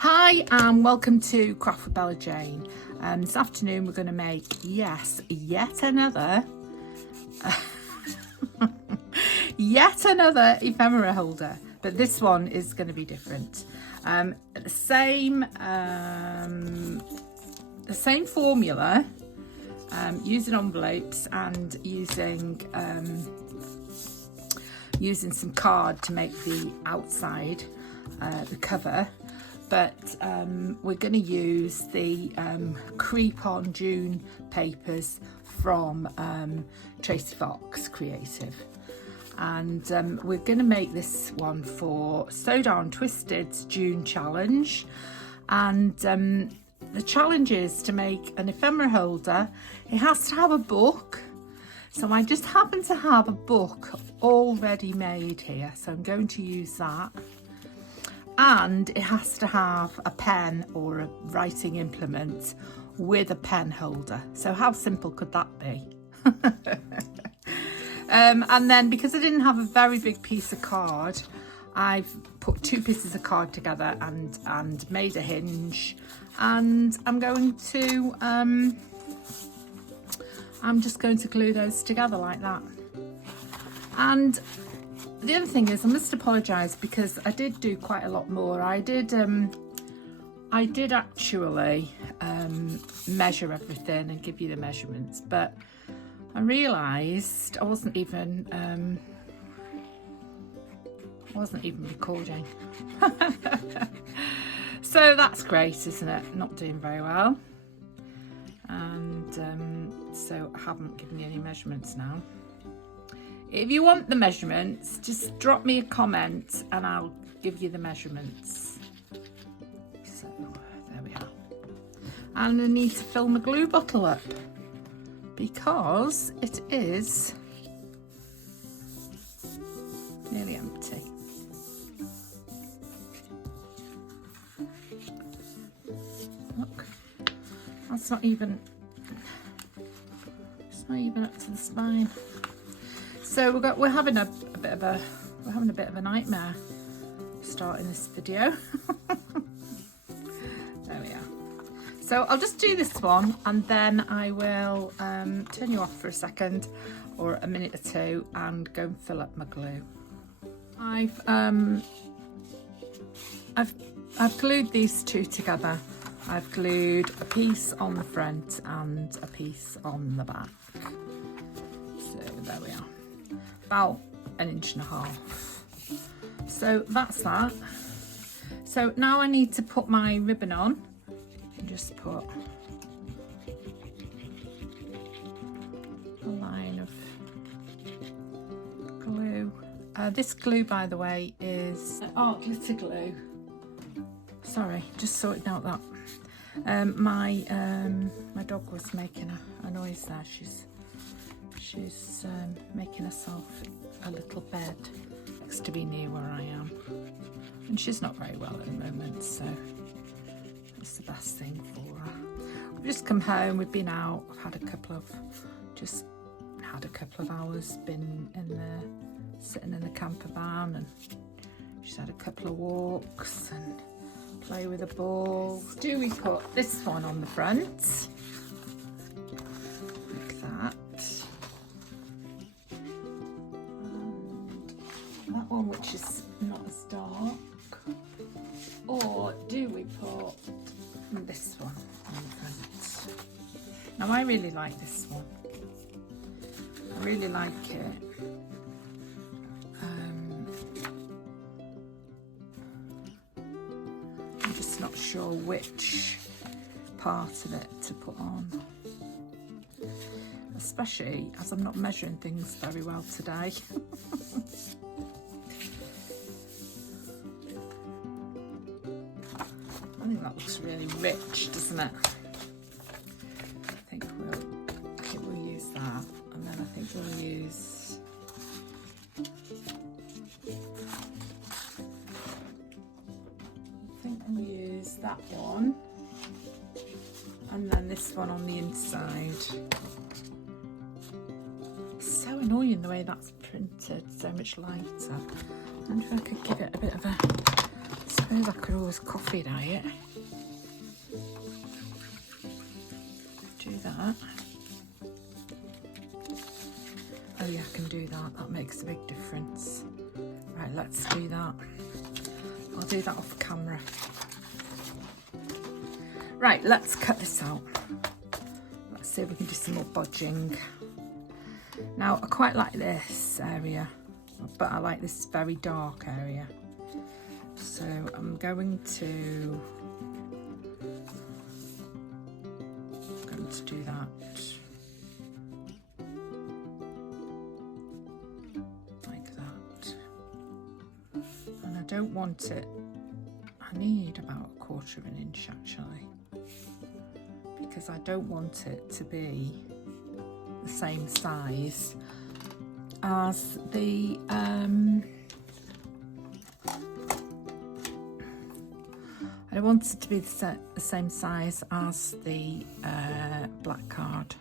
Hi and welcome to Craft with Bella Jane. This afternoon we're going to make, yes, yet another ephemera holder, but this one is going to be different. The same formula, using envelopes and using some card to make the outside, the cover. But we're going to use the Creep on June papers from Tracy Fox Creative, and we're going to make this one for Sew Down Twisted's June challenge. And the challenge is to make an ephemera holder. It has to have a book, so I just happen to have a book already made here, so I'm going to use that. And it has to have a pen or a writing implement with a pen holder. So how simple could that be? And then, because I didn't have a very big piece of card, I've put two pieces of card together and made a hinge. And I'm just going to glue those together like that. And the other thing is, I must apologise because I did do quite a lot more. I did actually measure everything and give you the measurements, but I realised I wasn't even recording. So that's great, isn't it? Not doing very well. And so I haven't given you any measurements now. If you want the measurements, just drop me a comment and I'll give you the measurements. So there we are. And I need to fill my glue bottle up because it is nearly empty. Look, it's not even up to the spine. So we're having a bit of a nightmare starting this video. There we are. So I'll just do this one and then I will turn you off for a second or a minute or two and go and fill up my glue. I've glued these two together. I've glued a piece on the front and a piece on the back. So there we are. About 1.5 inches. So that's that. So now I need to put my ribbon on and just put a line of glue. This glue, by the way, is art glitter glue. Sorry, just sorting out that. My dog was making a noise there. She's making herself a little bed next to be near where I am, and she's not very well at the moment, so it's the best thing for her. We've just come home, we've been out, I've had a couple of hours, been in there sitting in the camper van, and she's had a couple of walks and play with a ball. Do we put this one on the front like that? That one, which is not as dark, or do we put this one on the front? Now I really like this one. I really like it. I'm just not sure which part of it to put on, especially as I'm not measuring things very well today. I think that looks really rich, doesn't it? I think we'll use that, and then I think we'll use that one, and then this one on the inside. It's so annoying the way that's printed, so much lighter. I wonder if I could give it a bit of a suppose I could always coffee dye it. Do that. Oh yeah, I can do that. That makes a big difference. Right, let's do that. I'll do that off camera. Right, let's cut this out. Let's see if we can do some more bodging. Now, I quite like this area, but I like this very dark area. So I'm going to do that. Like that. And I don't want it, I need about 1/4 of an inch actually, because I don't want it to be the same size as the I want it to be the same size as the black card.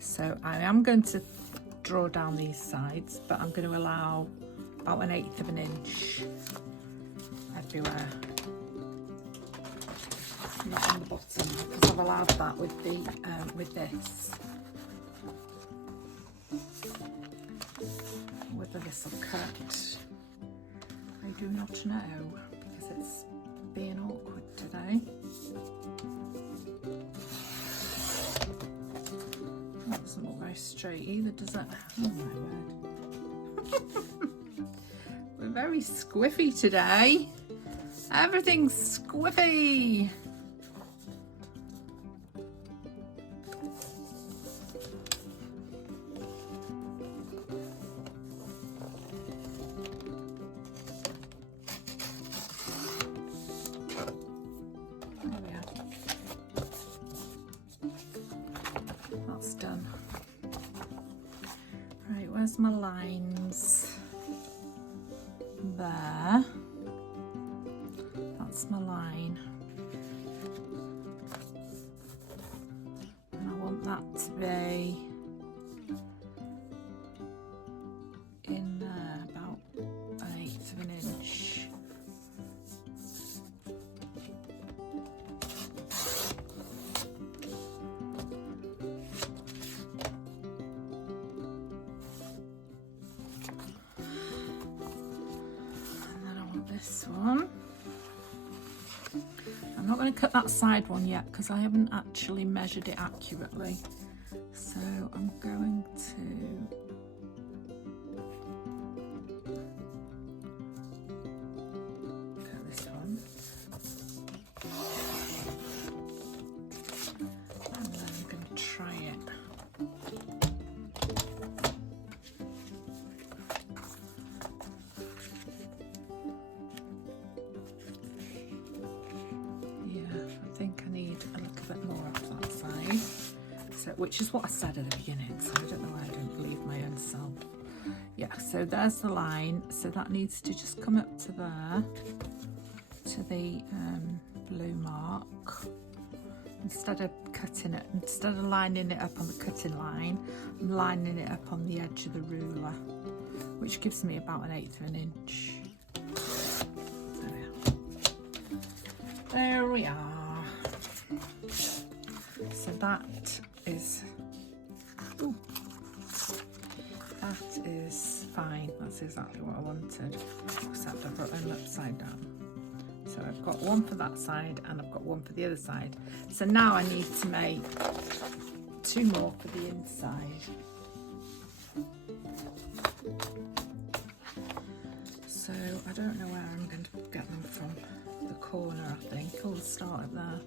So I am going to draw down these sides, but I'm going to allow about 1/8 of an inch everywhere. Not on the bottom, because I've allowed that with the with this. Whether this will cut, I do not know, because it's being awkward today. That doesn't look very straight either, does it? Oh my word. We're very squiffy today. Everything's squiffy. Done. Right, where's my lines? There. That's my line. And I want that to be in there about 1/8 of an inch. This one. I'm not going to cut that side one yet because I haven't actually measured it accurately. So I'm going to cut this one. And then I'm going to try it. I think I need a little bit more off that side, so, which is what I said at the beginning, so I don't know why I don't believe my own self. Yeah, so there's the line, so that needs to just come up to there, to the blue mark. Instead of cutting it, instead of lining it up on the cutting line, I'm lining it up on the edge of the ruler, which gives me about 1/8 of an inch. There we are. So that is, ooh, that is fine. That's exactly what I wanted, except I've got them upside down. So I've got one for that side and I've got one for the other side. So now I need to make 2 more for the inside. So I don't know where I'm going to get them from. The corner, I think. I'll start it there.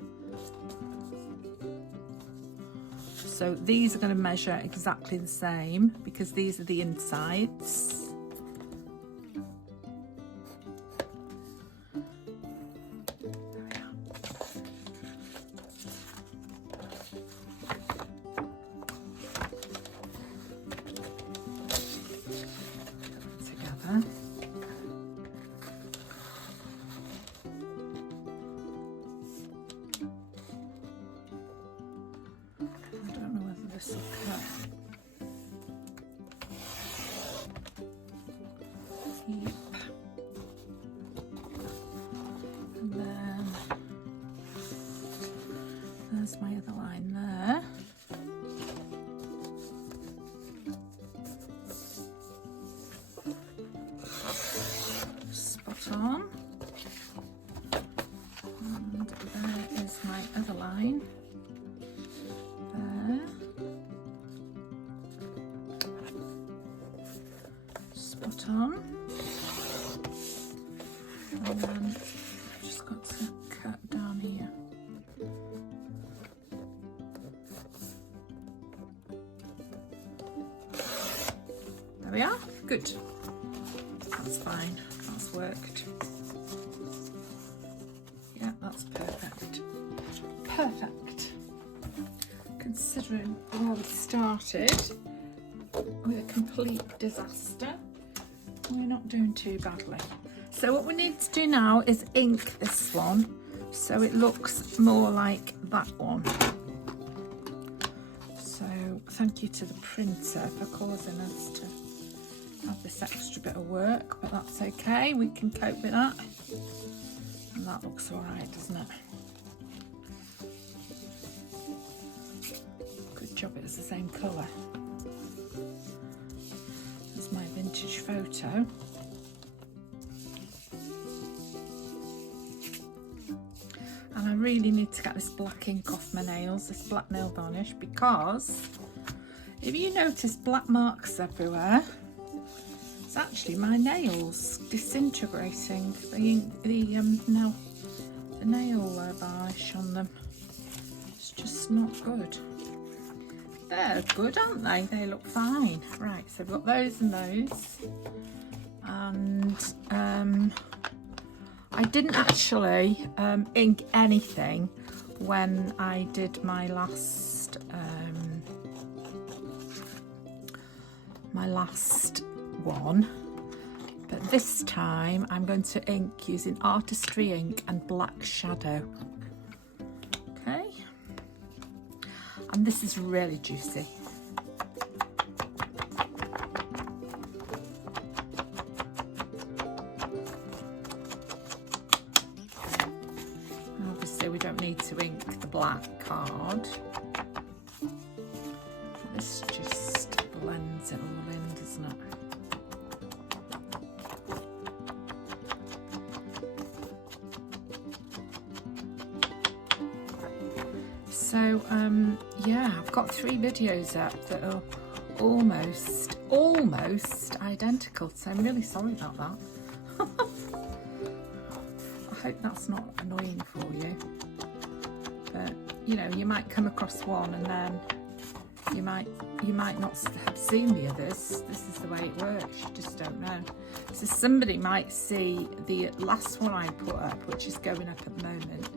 So these are going to measure exactly the same because these are the insides. Together. This will cut. there's my other line there. Spot on. And there is my other line. There. Spot on. And then I've just got to cut down here. There we are. Good. That's fine. That's worked. Yeah, that's perfect. Perfect. Considering where we started with a complete disaster, we're not doing too badly. So what we need to do now is ink this one so it looks more like that one. So thank you to the printer for causing us to have this extra bit of work, but that's okay, we can cope with that. And that looks all right, doesn't it? Good job it's the same colour as my vintage photo. And I really need to get this black ink off my nails, this black nail varnish, because if you notice black marks everywhere, it's actually my nails disintegrating the nail varnish on them. It's just not good. They're good, aren't they? They look fine. Right, so we've got those and those. And I didn't actually ink anything when I did my last one, but this time I'm going to ink using artistry ink and black shadow. Okay, and this is really juicy. Obviously we don't need to ink the black card. This just blends it all in, doesn't it? So yeah, I've got 3 videos up that are almost identical, so I'm really sorry about that. I hope that's not annoying for you, but you know, you might come across one and then you might not have seen the others. This is the way it works, you just don't know. So somebody might see the last one I put up, which is going up at the moment,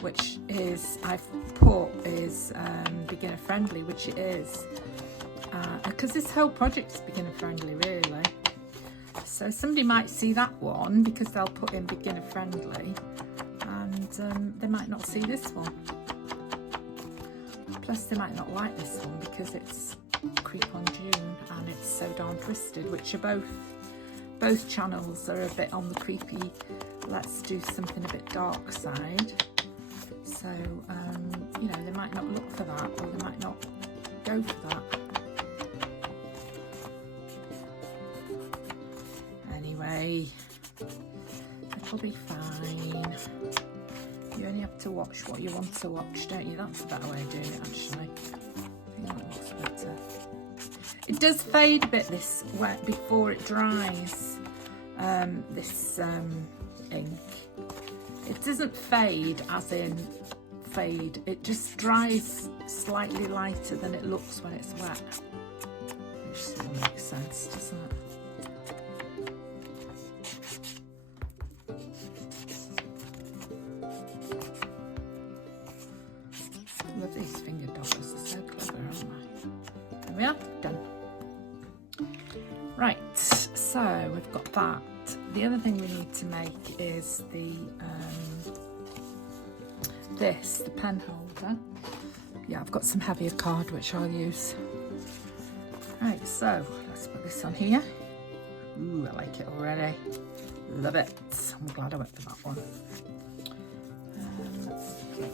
which is I've put is beginner friendly, which it is, because this whole project is beginner friendly really. So somebody might see that one because they'll put in beginner friendly, and they might not see this one. Plus they might not like this one because it's Creep on June and it's so darn twisted, which are both channels are a bit on the creepy, let's do something a bit dark side. So you know, they might not look for that, or they might not go for that. Anyway, it'll be fine. You only have to watch what you want to watch, don't you? That's a better way of doing it, actually. I think that looks better. It does fade a bit this wet before it dries. This ink. It doesn't fade as in fade. It just dries slightly lighter than it looks when it's wet. Which still makes sense, doesn't it? Love these finger doggers, they're so clever, aren't they? There we are, done. Right, so we've got that. The other thing we need to make is the the pen holder. Yeah, I've got some heavier card which I'll use. Right, so let's put this on here. Ooh, I like it already. Love it. I'm glad I went for that one. Let's get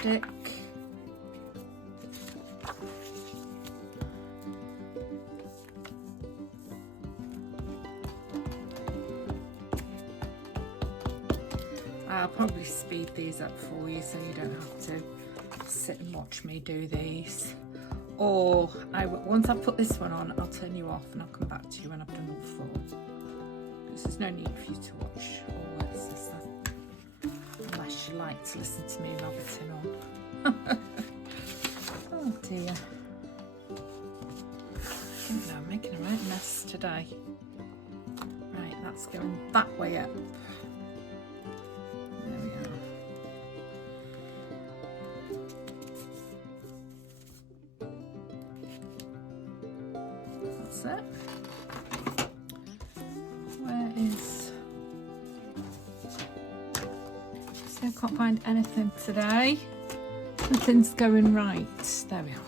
stick. I'll probably speed these up for you so you don't have to sit and watch me do these. Or once I've put this one on, I'll turn you off and I'll come back to you when I've done all four. Because there's no need for you to watch all this, is there? Unless you like to listen to me rabbiting on. Oh dear. I think I'm making a right mess today. Right, that's going that way up. It. Where is... See, I can't find anything today. Nothing's going right. There we are.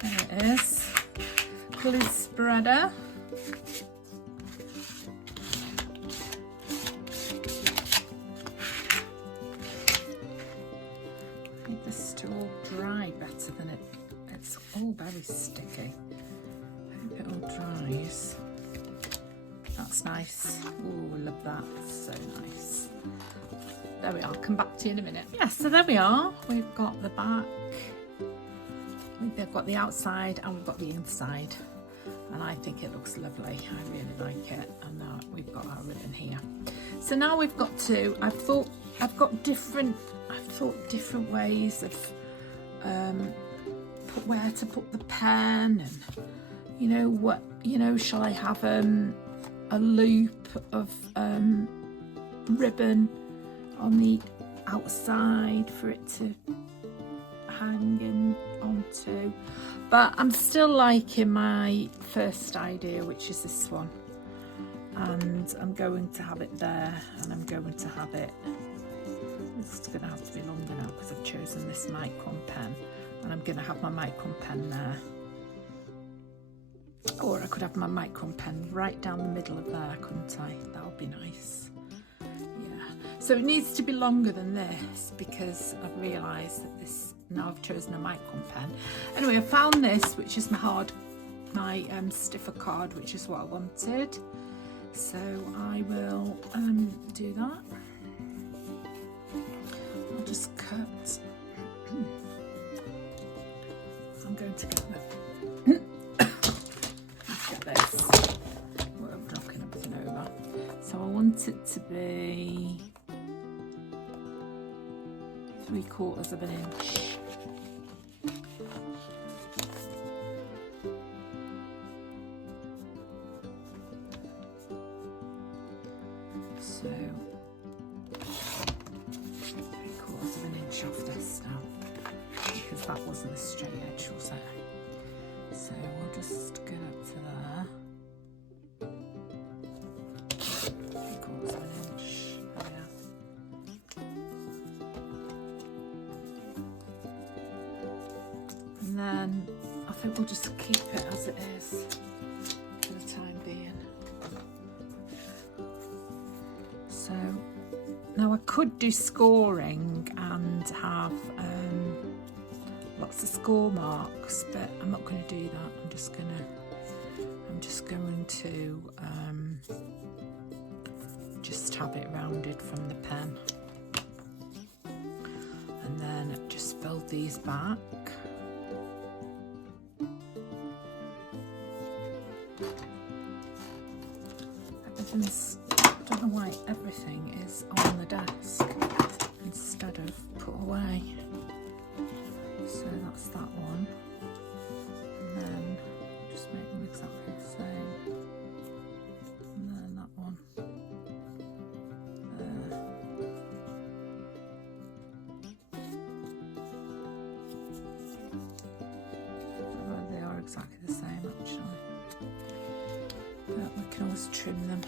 There it is. Glue spreader. I need this to all dry better than it. It's all very sticky. It all dries. That's nice. Oh, I love that. So nice. There we are. I'll come back to you in a minute. Yeah, so there we are. We've got the back. We've got the outside and we've got the inside. And I think it looks lovely. I really like it. And now we've got our ribbon here. So now we've got to, I've thought different ways of where to put the pen, and you know what, shall I have a loop of ribbon on the outside for it to hang in onto, but I'm still liking my first idea, which is this one, and I'm going to have it there, and I'm going to have it, it's going to have to be longer now because I've chosen this micron pen, and I'm going to have my micron pen there. Or I could have my micron pen right down the middle of there, couldn't I? That would be nice. Yeah. So it needs to be longer than this because I've realised that this, now I've chosen a micron pen. Anyway, I found this, which is my stiffer card, which is what I wanted. So I will do that. I'll just cut. I'm going to get this. We're knocking everything over. So I want it to be 3/4 of an inch. So 3/4 of an inch off this now, because that wasn't a straight edge, was it? So we'll just get up to there. 3/4 of an inch. There. And then I think we'll just keep it as it is for the time being. So now I could do scoring and have lots of score marks, but I'm not going to do that. I'm just going to just have it rounded from the pen, and then just fold these back. Everything's, I don't know why everything is on the desk instead of put away. So that's that one, and then just make them exactly the same, and then that one there. Well, they are exactly the same actually, but we can always trim them.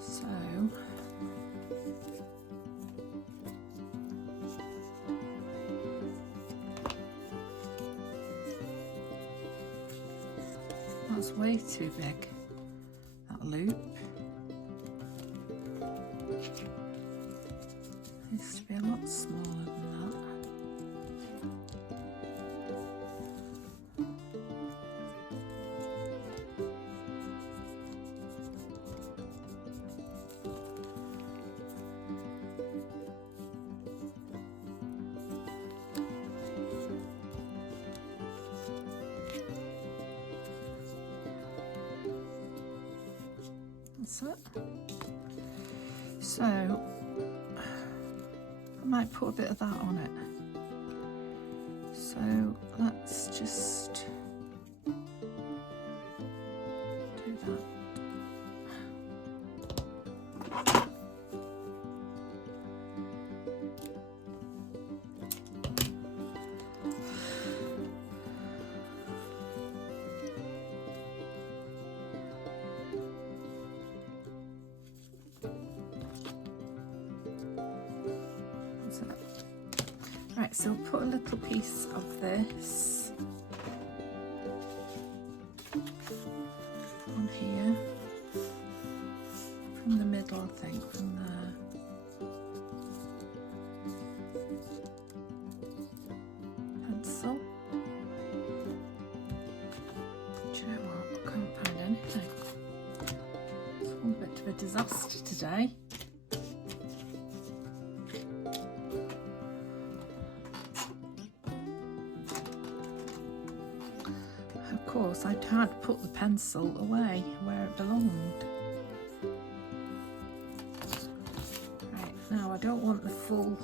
So that's way too big, that loop. Needs to be a a lot smaller than that. That's it. So I might put a bit of that on it. So let's just do that. Right, so we'll put a little piece of this on here, from the middle, I think, from there. Pencil. Do you know what? I can't find anything. It's all a bit of a disaster today. Of course, I had put the pencil away where it belonged. Right, now I don't want the full,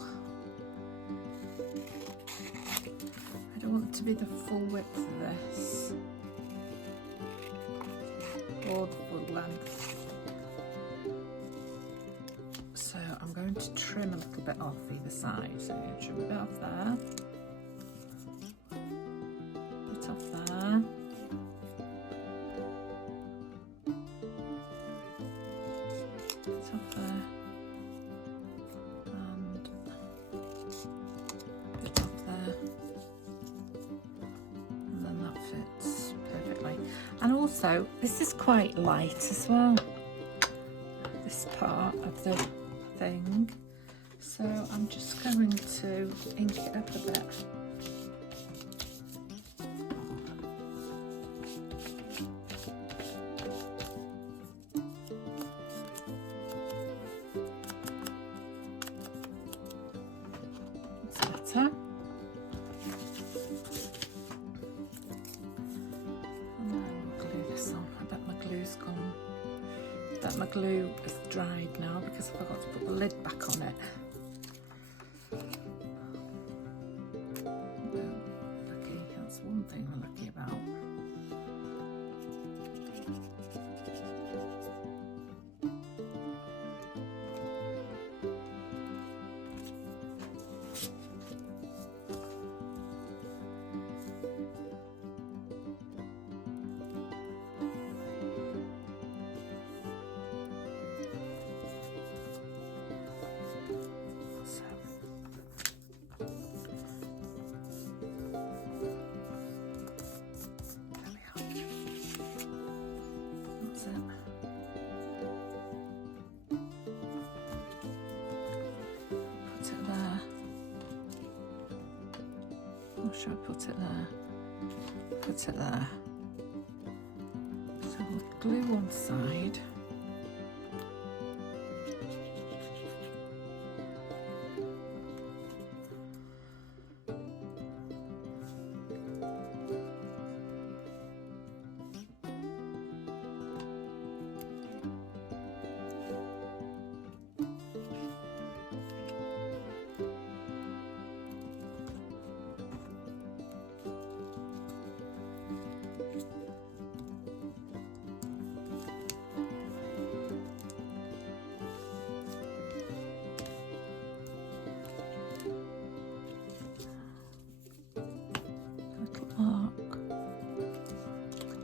I don't want it to be the full width of this, or the full length. So I'm going to trim a little bit off either side. So I'm going to trim a bit off there, a bit off there. Up there and a bit up there, and then that fits perfectly. And also this is quite light as well, this part of the thing, so I'm just going to ink it up a bit. And then we'll glue this on. I bet my glue's gone. I bet my glue is dried now because I forgot to put the lid back on it. Well, lucky, that's one thing we're lucky about. Or should I put it there? Put it there. So we'll glue one side.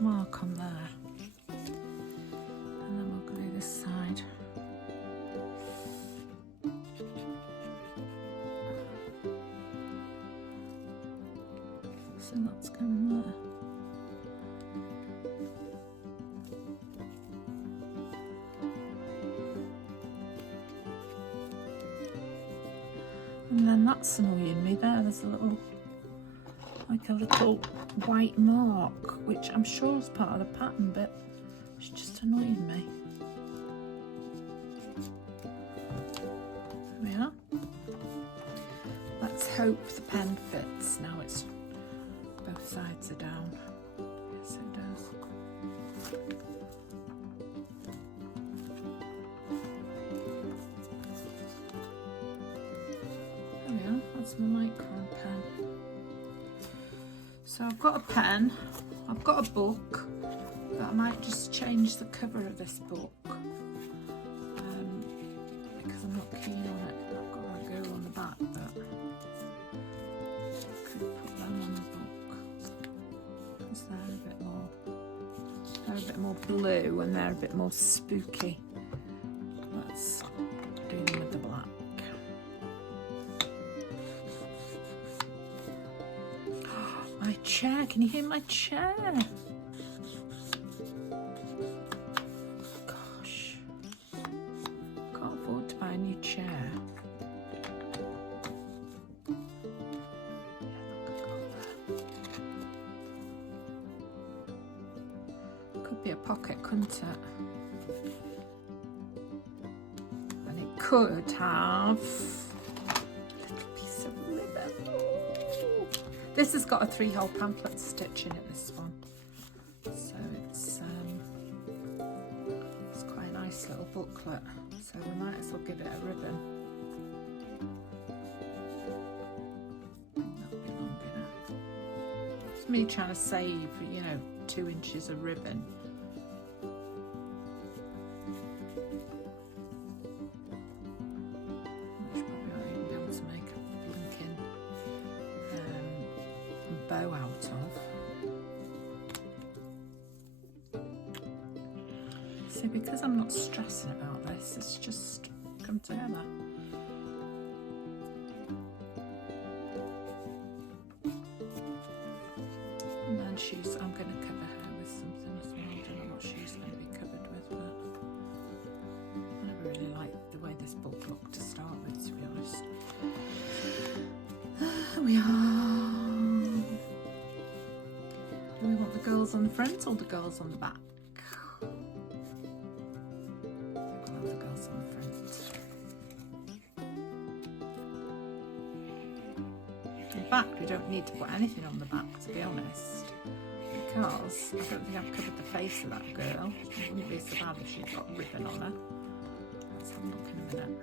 Mark on there, and then we'll glue this side. So that's going there. that's annoying me there. There's a little, like a little white mark, which I'm sure is part of the pattern, but it's just annoying me. There we are. Let's hope the pen fits. Now it's both sides are down. Yes, it does. There we are. That's my micron pen. So I've got a pen, I've got a book, but I might just change the cover of this book because I'm not keen on it. I've got that girl on the back, but I could put them on the book because they're a bit more blue and they're a bit more spooky. Let's do them with the black. My chair, can you hear my chair? Gosh, can't afford to buy a new chair. Could be a pocket, couldn't it? And it could have a little piece of ribbon. This has got a 3-hole pamphlet stitch in it, this one. So it's quite a nice little booklet. So we might as well give it a ribbon. I think that'll be long enough. It's me trying to save, you know, 2 inches of ribbon. Bow out of. See, because I'm not stressing about this, it's just come together. And then shoes, I'm going to cover her with something as well. I don't know what she's going to be covered with, but I never really liked the way this book looked to start with, to be honest. There we are. Do we want the girls on the front or the girls on the back? I think we'll have the girls on the front. In fact, we don't need to put anything on the back, to be honest, because I don't think I've covered the face of that girl. It wouldn't be so bad if she's got a ribbon on her. Let's have a look in a minute.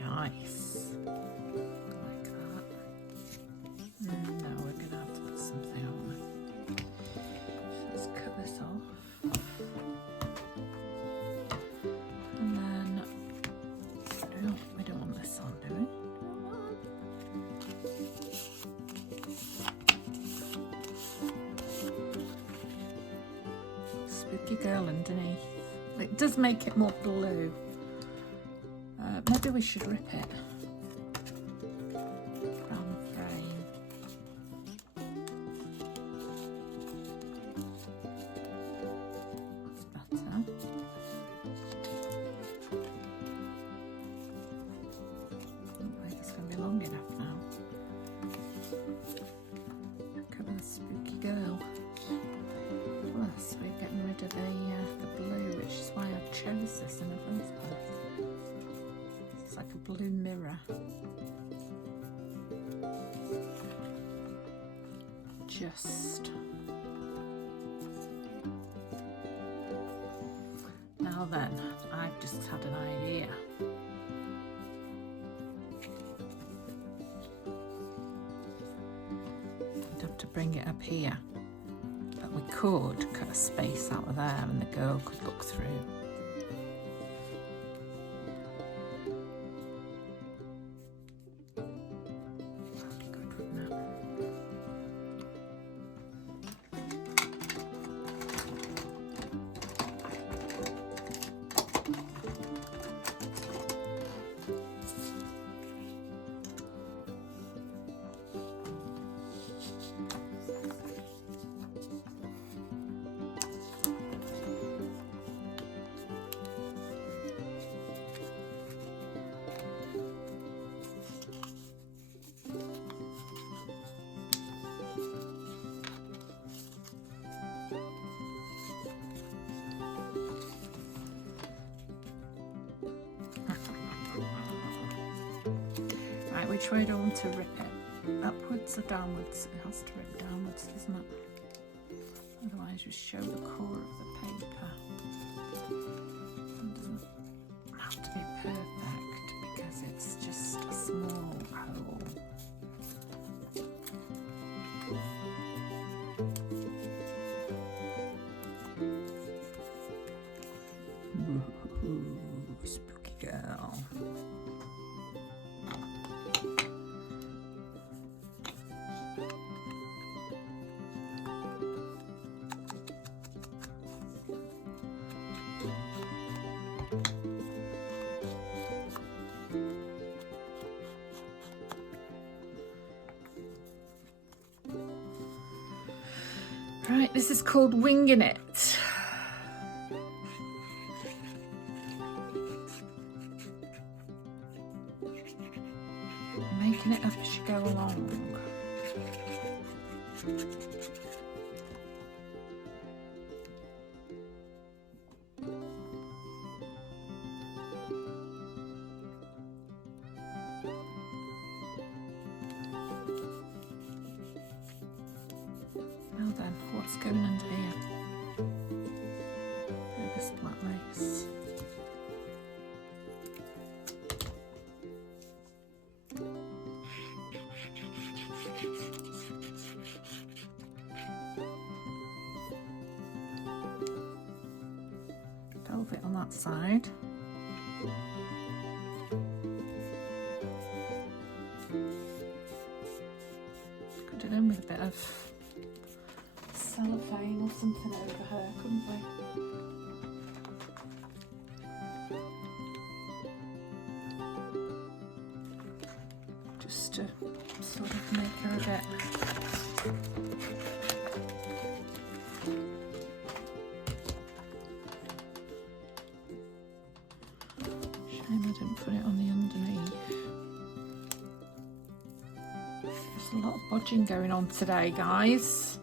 Nice, like that. No, we're going to have to put something on. Let's cut this off. And then, we don't want this on, do we? Spooky girl underneath. It does make it more blue. Maybe we should rip it. Round the frame. That's better. Looks like it's going to be long enough now. Cover the spooky girl. Plus, we're getting rid of the blue, which is why I chose this in the first place. Like a blue mirror. Just now then, I've just had an idea. I'd have to bring it up here, but we could cut a space out of there and the girl could look through. Right, which way do I want to rip it? Upwards or downwards? It has to rip downwards, doesn't it? Otherwise you show the core of the paper. It doesn't have to be perfect because it's just a small hole. Ooh, spooky girl. Right, this is called winging it. Making it up as you go along. Now then, what's going under here? Bit of this black lace. Velvet on that side. Could it in with a bit of cellophane or something over her, couldn't we? Just to sort of make her a bit shame I didn't put it on the underneath. There's a lot of bodging going on today, guys.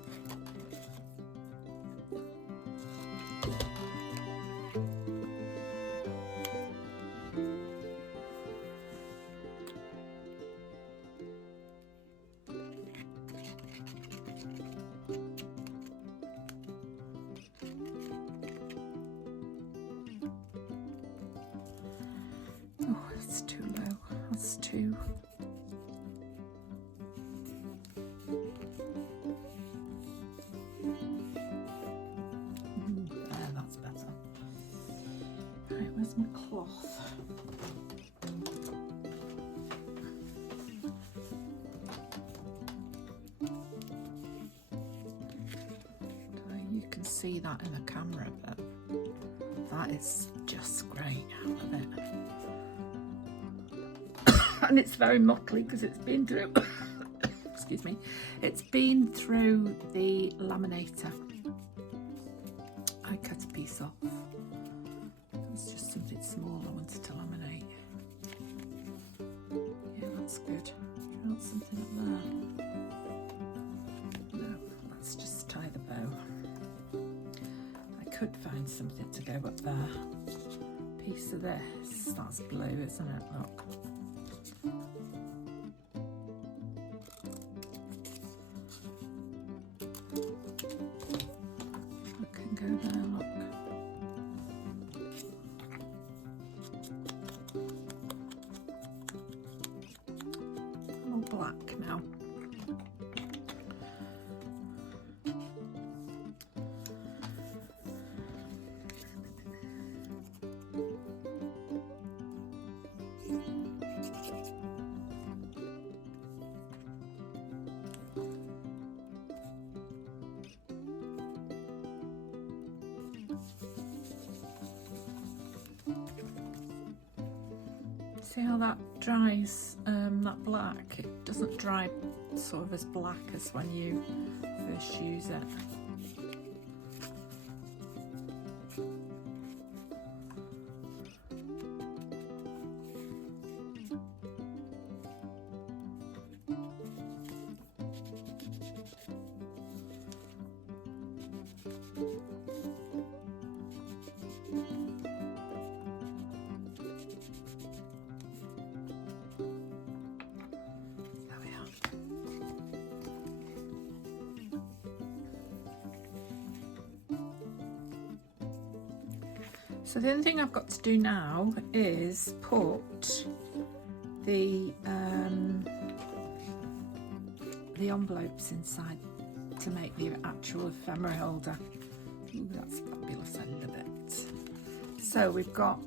Oh, it's too low. That's too. There, that's better. Right, where's my cloth? You can see that in the camera, but that is just great. I love it. And it's very motley because it's been through excuse me, it's been through the laminator. I cut a piece off. It was just something small I wanted to laminate. Yeah, that's good. Do you want something up there? No, let's just tie the bow. I could find something to go up there. Piece of this. That's blue, isn't it? Look. Black now. See how that dries, that black? It doesn't dry sort of as black as when you first use it. So the only thing I've got to do now is put the envelopes inside to make the actual ephemera holder. Ooh, that's fabulous, I love it. So we've got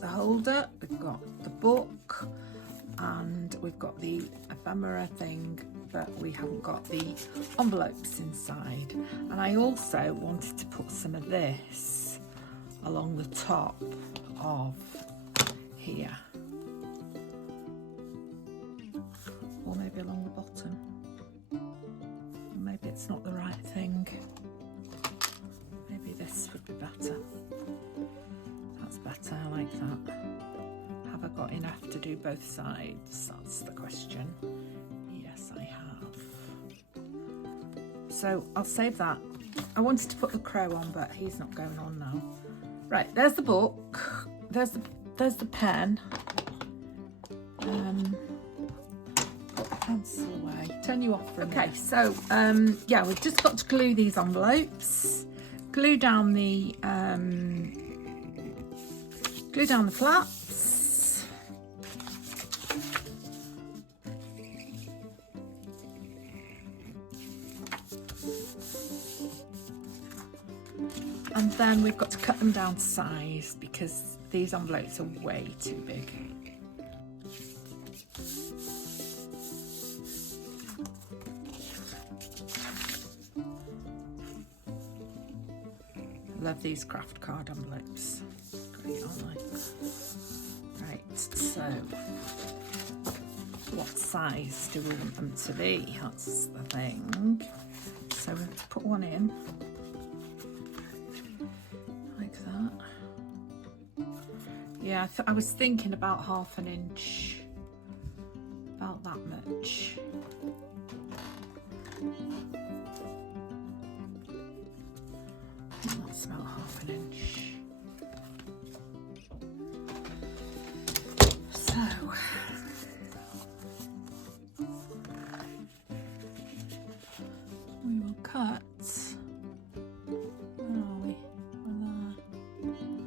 the holder, we've got the book, and we've got the ephemera thing, but we haven't got the envelopes inside. And I also wanted to put some of this along the top of here, or maybe along the bottom. Or maybe it's not the right thing. Maybe this would be better. That's better, I like that. Have I got enough to do both sides? That's the question. Yes, I have. So I'll save that. I wanted to put the crow on, but he's not going on now. Right, there's the book. There's the pen. Put the pencil away. Turn you off for a minute. Okay, so yeah, we've just got to glue these envelopes. Glue down the flaps. And then we've got to cut them down to size because these envelopes are way too big. Love these craft card envelopes. Great, aren't they? Right, so what size do we want them to be? That's the thing. So we have to put one in. Like that. Yeah, I was thinking about 1/2 inch. About that much. That's about 1/2 inch. So we will cut. Where are we? We're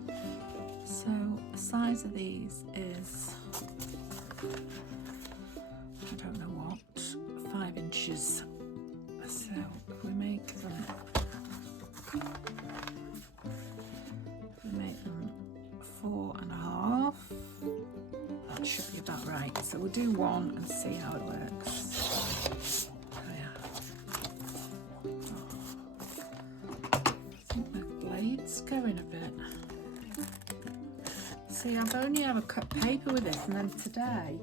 there. So the size of these is, I don't know what, 5 inches. So if we make them 4.5. That should be about right. So we'll do one and see how it works. Oh yeah. I think the blade's going a bit. See, I've only ever cut paper with this, and then today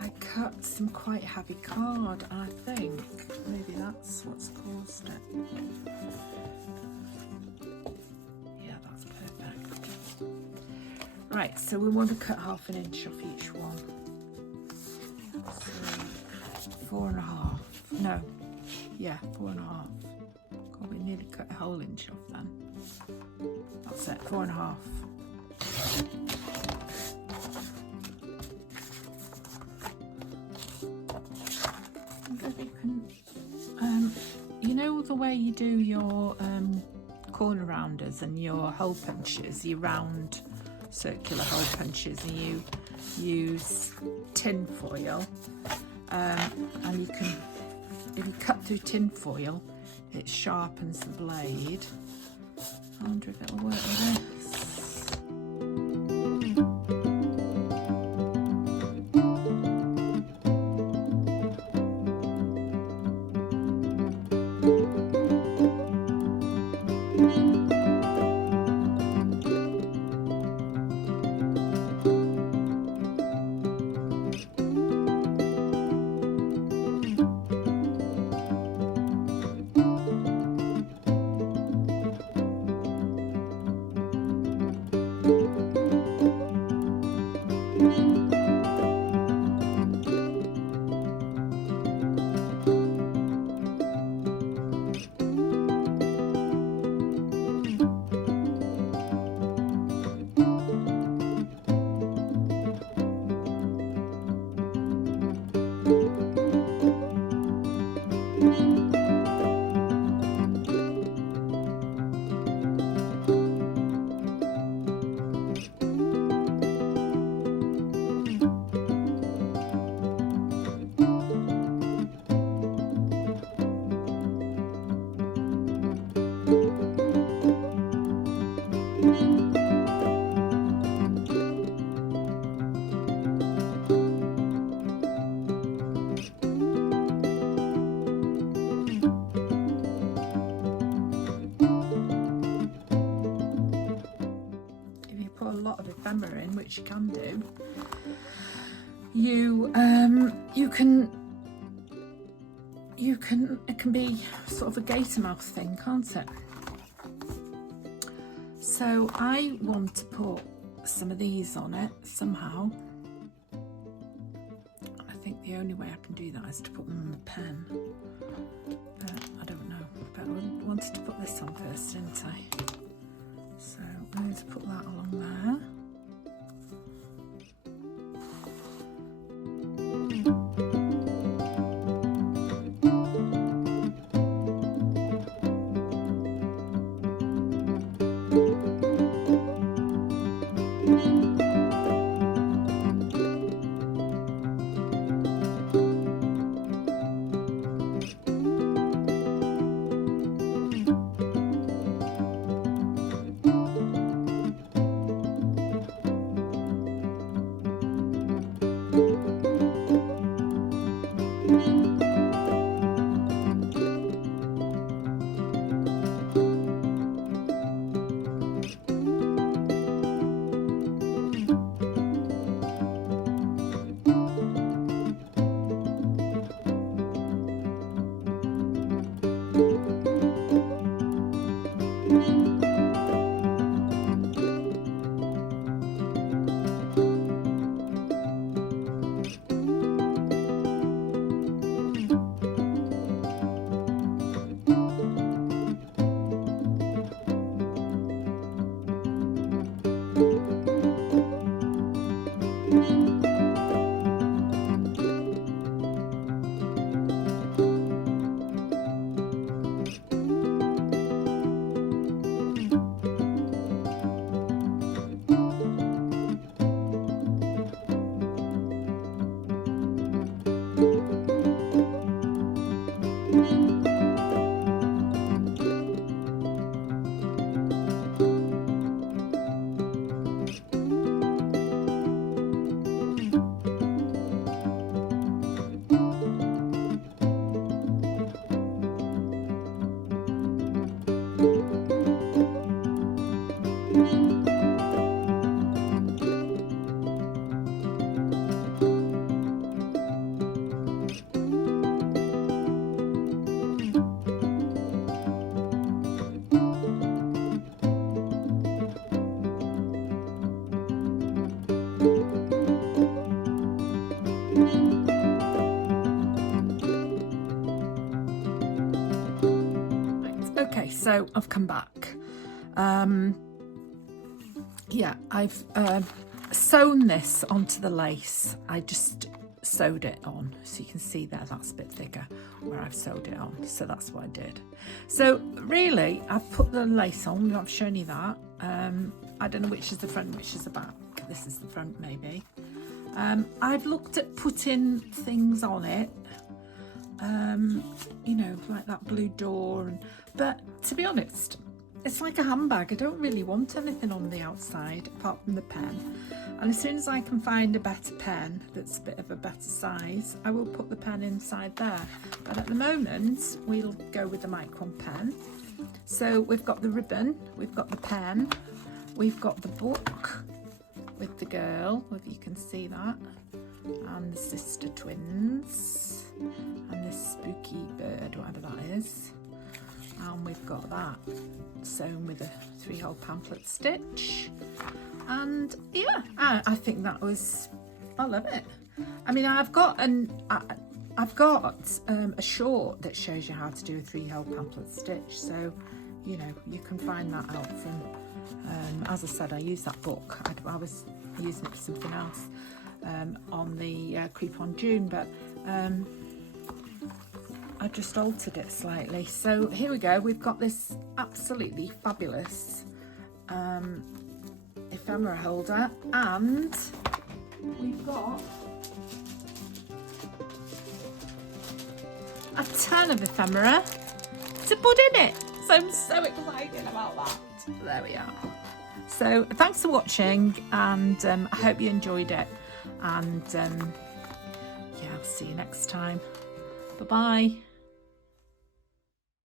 I cut some quite heavy card, and I think maybe that's what's caused it. Right, so we want to cut 1/2 inch off each one. So 4.5. No, yeah, 4.5. God, we nearly cut a whole inch off then. That's it, 4.5. Maybe you can, you know the way you do your corner rounders and your hole punches, you round circular hole punches, and you use tin foil, and you can, if you cut through tin foil, it sharpens the blade. I wonder if it'll work with this. lot of ephemera in, which you can do, it can be sort of a gator mouth thing, can't it? So I want to put some of these on it somehow. I think the only way I can do that is to put them on the pen. I don't know, but I wanted to put this on first, didn't I? So I'm going to put that along there. Okay, so I've come back. Yeah, I've sewn this onto the lace. I just sewed it on, so you can see there, that's a bit thicker where I've sewed it on, so that's what I did. So really, I've put the lace on. I've shown you that. I don't know which is the front, which is the back. This is the front, maybe. I've looked at putting things on it, you know, like that blue door, but to be honest, it's like a handbag. I don't really want anything on the outside apart from the pen. And as soon as I can find a better pen that's a bit of a better size, I will put the pen inside there. But at the moment, we'll go with the Micron pen. So we've got the ribbon, we've got the pen, we've got the book with the girl, if you can see that, and the sister twins, and this spooky bird, whatever that is. And we've got that sewn with a 3-hole pamphlet stitch, and yeah, I think that was, I love it. I mean, I've got a short that shows you how to do a 3-hole pamphlet stitch, so you know, you can find that out from, as I said, I used that book. I was using it for something else on the Creep on June, but I just altered it slightly. So here we go, we've got this absolutely fabulous ephemera holder, and we've got a ton of ephemera to put in it. So I'm so excited about that. There we are. So thanks for watching, and I hope you enjoyed it, and yeah, I'll see you next time. Bye bye.